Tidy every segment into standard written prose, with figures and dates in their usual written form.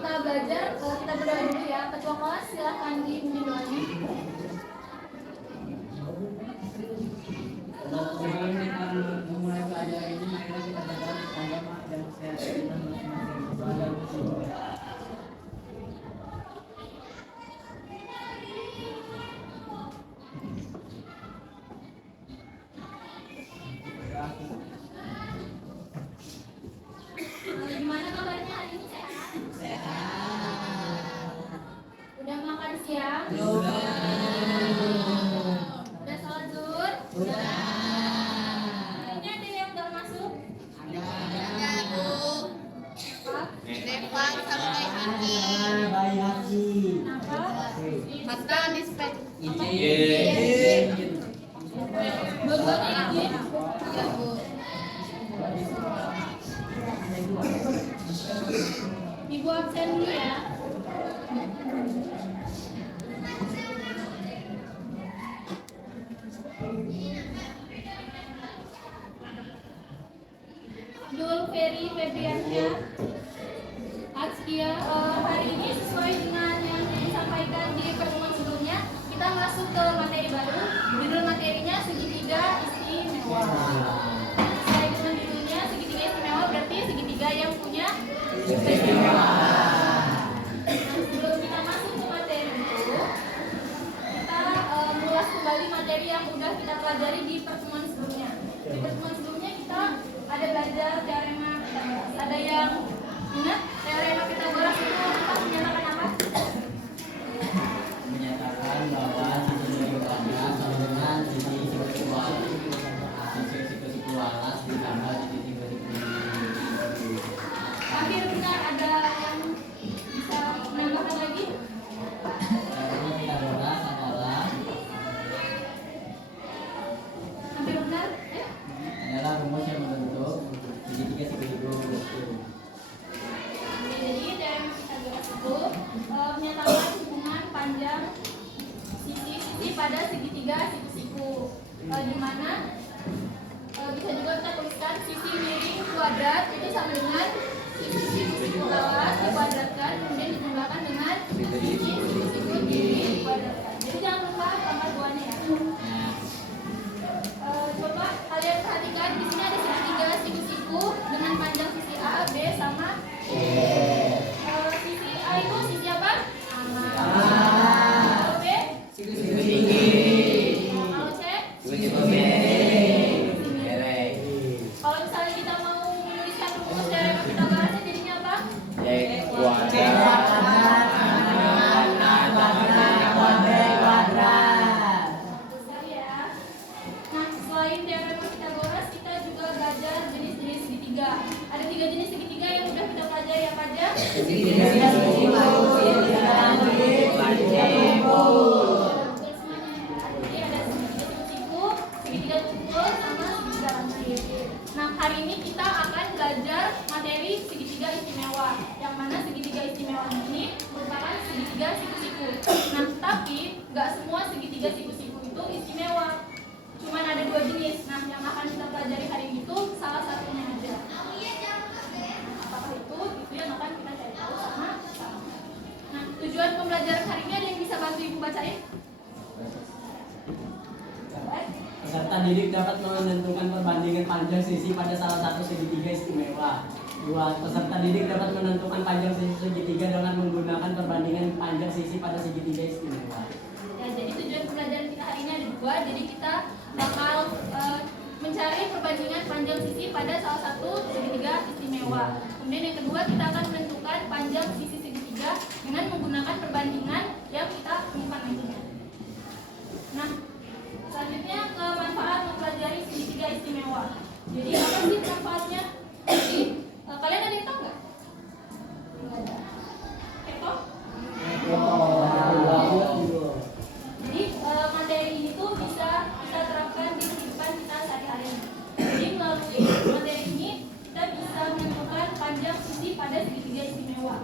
kita belajar, kita berdoa dulu ya. Ketua kelas silahkan dipimpin doanya. Sebelum kita memulai pelajaran ini, mari kita berdoa agama dan kesehatan kita masing-masing. Gimana kabarnya hari ini, sehat? Sehat. Udah makan siang? Udah sholat zuhur? Udah. Ini ada yang belum masuk? Ada Bu. Apa? Devan sampai Haki. Bayi Haki. Kenapa? Mata dispek. Dua-duanya izin? Iya Bu. Ibu absen dulu ya. Abdul Ferry Febriansyah, Azkia, hari ini sesuai dengan yang disampaikan di pertemuan sebelumnya, kita masuk ke materi baru. Judul materinya segitiga istimewa. Sesuai dengan judulnya segitiga istimewa berarti segitiga yang punya istimewa. Nah, sebelum kita masuk ke materi itu, kita mengulas kembali materi yang sudah kita pelajari di pertemuan sebelumnya. Di pertemuan sebelumnya kita ada belajar teorema Pitagoras. Ada yang ingat teorema Pitagoras itu apa? Menyatakan apa? Menyatakan bahwa sisi dari kuadrat sama dengan sisi sikualas ditambah sisi Hampir benar, ada yang bisa menambahkan lagi? Teorema Pitagoras adalah Hampir benar? rumus yang membentuk segitiga sekaligus. Jadi teorema Pitagoras itu menyatakan hubungan panjang sisi-sisi pada segitiga siku-siku, di mana bisa juga kita tuliskan sisi miring kuadrat itu sama dengan sisi siku alas dikuadratkan kemudian dijumlahkan dengan sisi siku miring dikuadratkan. Jadi jangan lupa tambah duanya ya. Coba kalian perhatikan di sini ada segitiga siku-siku dengan panjang sisi A, B sama E. Sisi A itu sisi apa? Kalau B? Siku tinggi. Kalau C? Siku miring. Kalau misalnya kita mau menuliskan rumus teorema Pitagoras jadinya apa? Bagus sekali ya. Nah, selain teorema Pitagoras, kita juga belajar jenis-jenis segitiga. Ada 3 jenis segitiga yang sudah kita pelajari apa aja? Segitiga siku, segitiga Betul semuanya ya. Jadi ada segitiga siku-siku, segitiga kumpul, sama segitiga rantai. Nah, hari ini kita akan belajar materi segitiga istimewa. Yang mana segitiga istimewa ini merupakan segitiga siku-siku. Nah, tapi nggak semua segitiga siku-siku itu istimewa. Cuman ada 2 jenis. Nah, yang akan kita pelajari hari ini itu salah satunya aja. Apakah itu yang akan kita cari tahu sama-sama. Nah, tujuan pembelajaran hari ini ada yang bisa bantu Ibu bacain? Peserta didik dapat menentukan perbandingan panjang sisi pada salah satu segitiga istimewa. 2. Peserta didik dapat menentukan panjang sisi segitiga dengan menggunakan perbandingan panjang sisi pada segitiga istimewa. Ya, jadi tujuan pembelajaran kita hari ini ada 2. Jadi kita bakal mencari perbandingan panjang sisi pada salah satu segitiga istimewa. Kemudian yang kedua, kita akan menentukan panjang sisi segitiga dengan menggunakan perbandingan yang kita temukan nantinya. Nah, selanjutnya ke manfaat mempelajari segitiga istimewa. Jadi apa sih manfaatnya? Jadi kalian ada yang tahu nggak? Nggak ada. Kepo? Jadi materi ini tuh bisa kita terapkan di kehidupan kita sehari-hari. Jadi melalui materi ini kita bisa menentukan panjang sisi pada segitiga istimewa.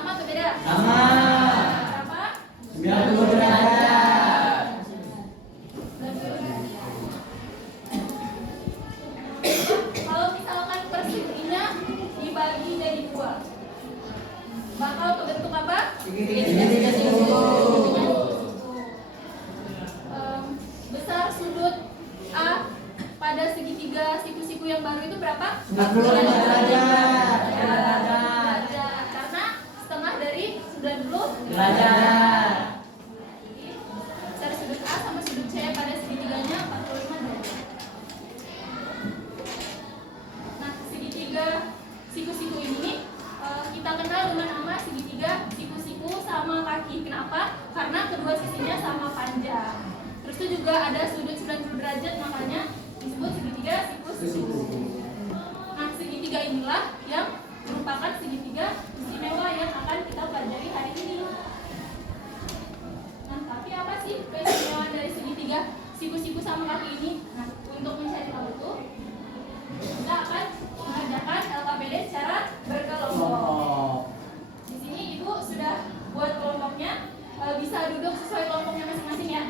sama atau beda? Sama. Berapa? 90 derajat. Kalau misalkan perseginya dibagi jadi 2, bakal kebentuk apa? Segitiga siku. Besar sudut A pada segitiga siku-siku yang baru itu berapa? 90 derajat. Derajat. Karena setengah dari 90 Derajat. Besar sudut A sama sudut C pada segitiganya 45 derajat. Nah, segitiga siku-siku ini kita kenal dengan nama segitiga siku-siku sama kaki. Kenapa? Karena kedua sisinya sama panjang. Terus itu juga ada sudut 90 derajat, makanya disebut segitiga siku-siku. Nah, segitiga inilah yang merupakan segitiga istimewa yang akan kita pelajari hari ini. Nah, tapi apa sih keistimewaan dari segitiga siku-siku sama kaki ini? Nah, untuk mencari tahu itu, kita akan mengerjakan LKPD secara berkelompok. Di sini ibu sudah buat kelompoknya, bisa duduk sesuai kelompoknya masing-masing ya.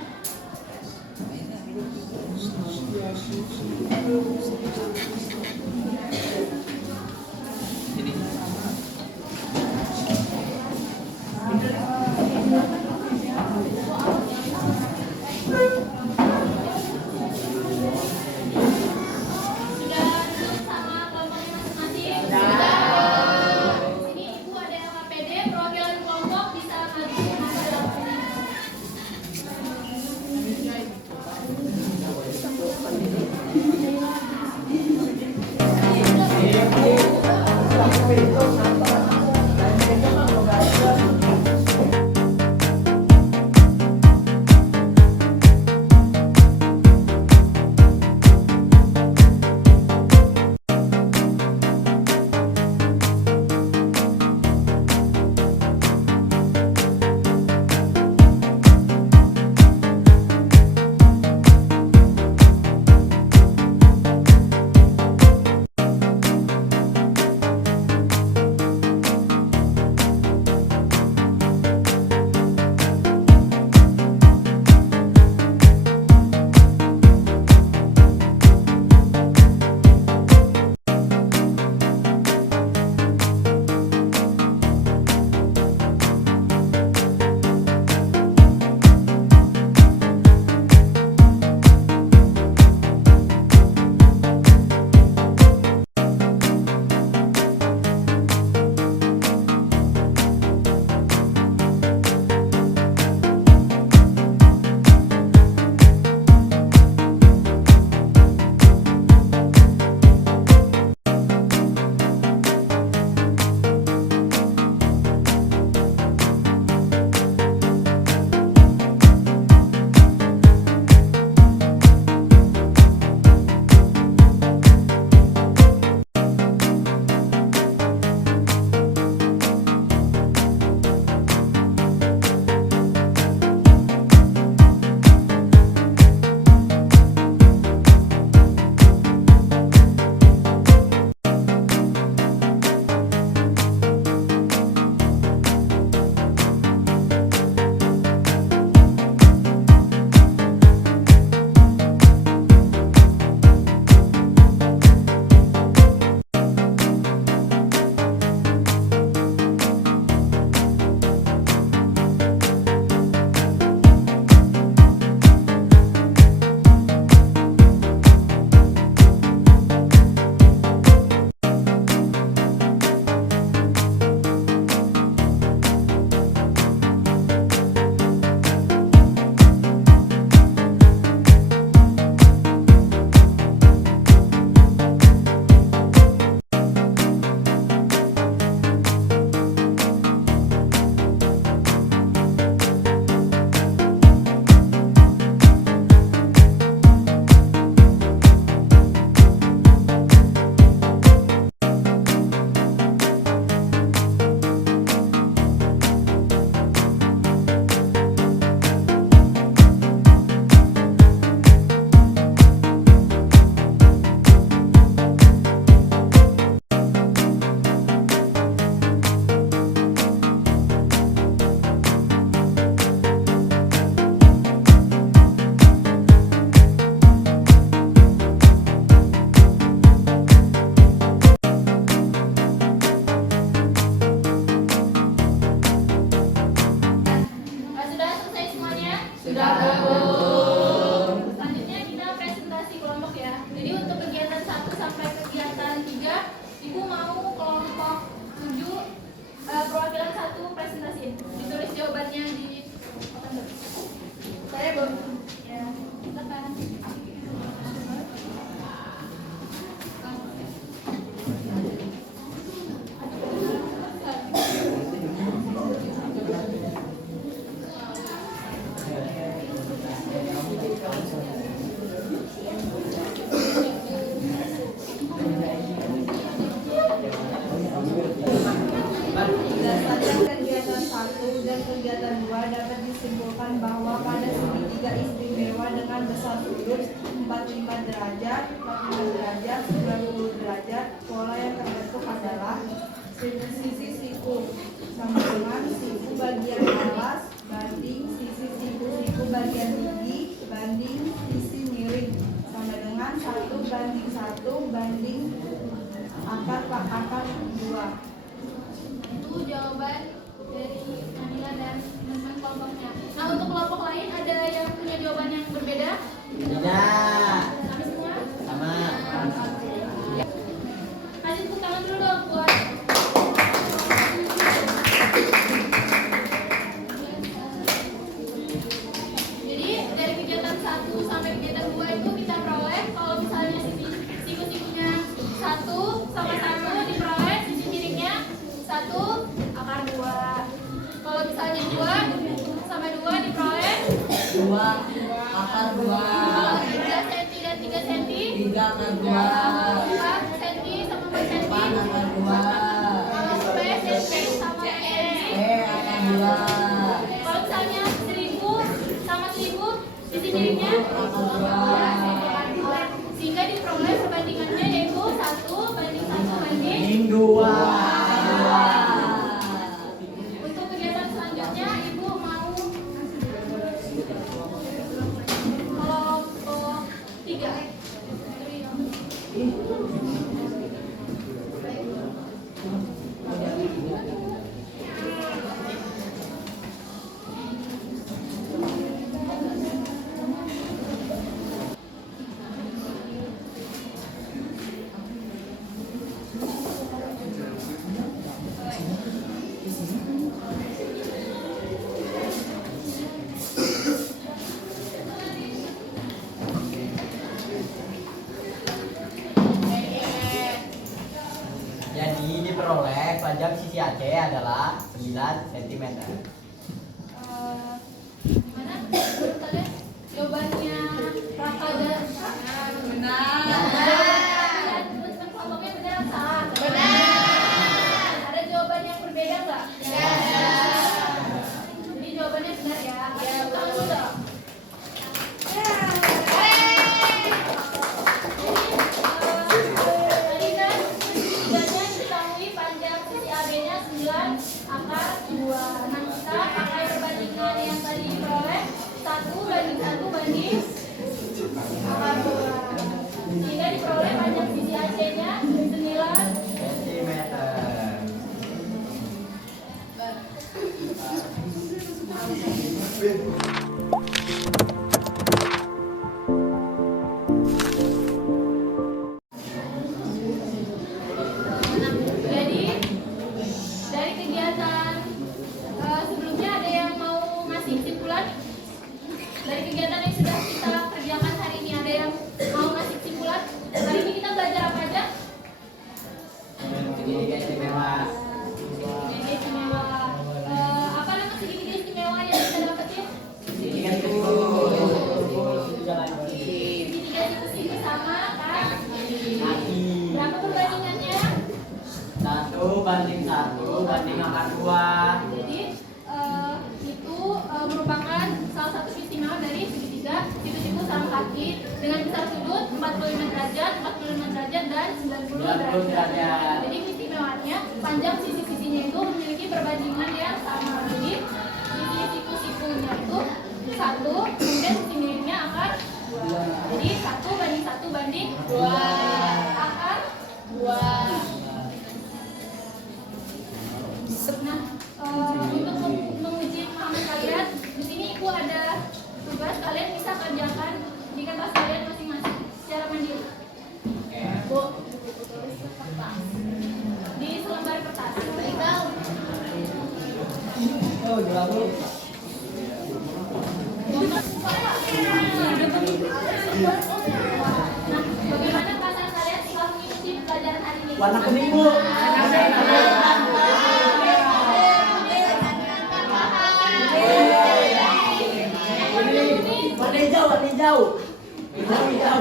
menunjukkan bahwa pada segitiga istimewa dengan besar sudut 45 derajat, 90 derajat, pola yang terbentuk adalah sisi siku sama dengan siku bagian alas banding sisi siku bagian tinggi banding sisi miring sama dengan 1:1 banding akar 2. Itu jawaban dari Nabila dan teman-teman kelompoknya. Nah, untuk kelompok lain ada yang punya jawaban yang berbeda? Tidak. Sama semua? Sama. Kasih tepuk tangan dulu dong buat jadi dari kegiatan 1 sampai kegiatan 2 itu kita peroleh kalau misalnya siku-sikunya 1 sama 1 diperoleh sisi miringnya 1 akar 2. Kalau misalnya 2 sama 2 diperoleh 2 akar 2. kalau 3 cm dan 3 cm 3 akar 2. 4 cm sama 4 cm 4 akar 2. kalau P cm sama E. akar 2. Kalau misalnya 1000 sama 1000 sisi miringnya sehingga diperoleh perbandingannya yaitu 1 banding 1 banding 2. Untuk kegiatan selanjutnya ibu mau kelompok 3. Jadi diperoleh panjang sisi AC adalah 9 cm. Gimana? Menurut kalian jawabannya Raka dan benar. Dan teman-teman kelompoknya benar atau salah? Benar. Ada jawaban yang berbeda nggak? Jadi jawabannya benar ya. Tangan dulu dong. Tadi kan setidaknya diketahui panjang sisi AB-nya 9 akar 2. Nah, kita pakai perbandingan yang tadi diperoleh 1:1 banding akar 2. Sehingga diperoleh panjang sisi AC-nya 9 cm. Jadi dari kegiatan sebelumnya ada yang mau ngasih kesimpulan? Dari kegiatan yang sudah kita kerjakan hari ini ada yang mau ngasih kesimpulan? Hari ini kita belajar apa aja? Segitiga istimewa. Segitiga istimewa. Apa nama segitiga istimewa yang kita dapetin? Segitiga siku. Segitiga siku sama kan? Kaki. Berapa perbandingannya? 1:1 banding akar 2. Jadi itu merupakan salah satu istimewa dari segitiga siku-siku sama kaki dengan besar sudut 45 derajat, 45 derajat dan 90 derajat. Jadi istimewanya panjang sisi-sisinya itu memiliki perbandingan yang sama. Jadi sisi siku-sikunya itu 1, kemudian sisi miringnya akar 2. Jadi 1:1 banding 2 akar 2. Nah, untuk menguji pemahaman kalian, di sini ibu ada tugas kalian bisa kerjakan di kertas kalian masing-masing secara mandiri. Bu, di selembar kertas. Oh, jauh. Nah, bagaimana perasaan kalian setelah mengikuti pelajaran hari ini? Warna kuning, Bu. Warna hijau. Hijau.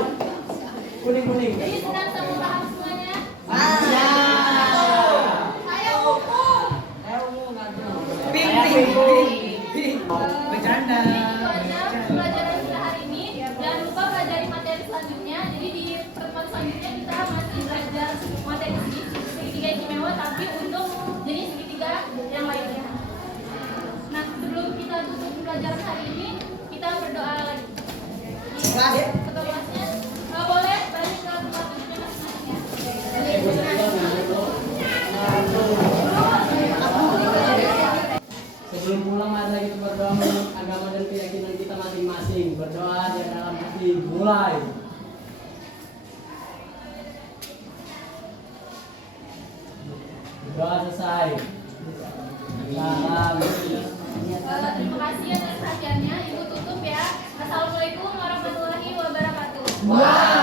Kuning. Jadi senang sama paham semuanya? Saya ungu. Pink. Bercanda. Jadi itu aja pelajaran kita hari ini. Jangan lupa pelajari materi selanjutnya. Jadi di pertemuan selanjutnya kita masih belajar materi segitiga istimewa, tapi untuk jenis segitiga yang lainnya. Nah, sebelum kita tutup pelajaran hari ini, kita berdoa lagi. Kelas ya? Ketua kelasnya boleh balik ke tempat duduknya masing-masing ya. Sebelum pulang mari kita berdoa menurut agama dan keyakinan kita masing-masing. Berdoa di dalam hati. Mulai. Doa selesai. Salam. Terima kasih atas perhatiannya. Ibu tutup ya. Assalamualaikum warahmatullahi wabarakatuh. Wow.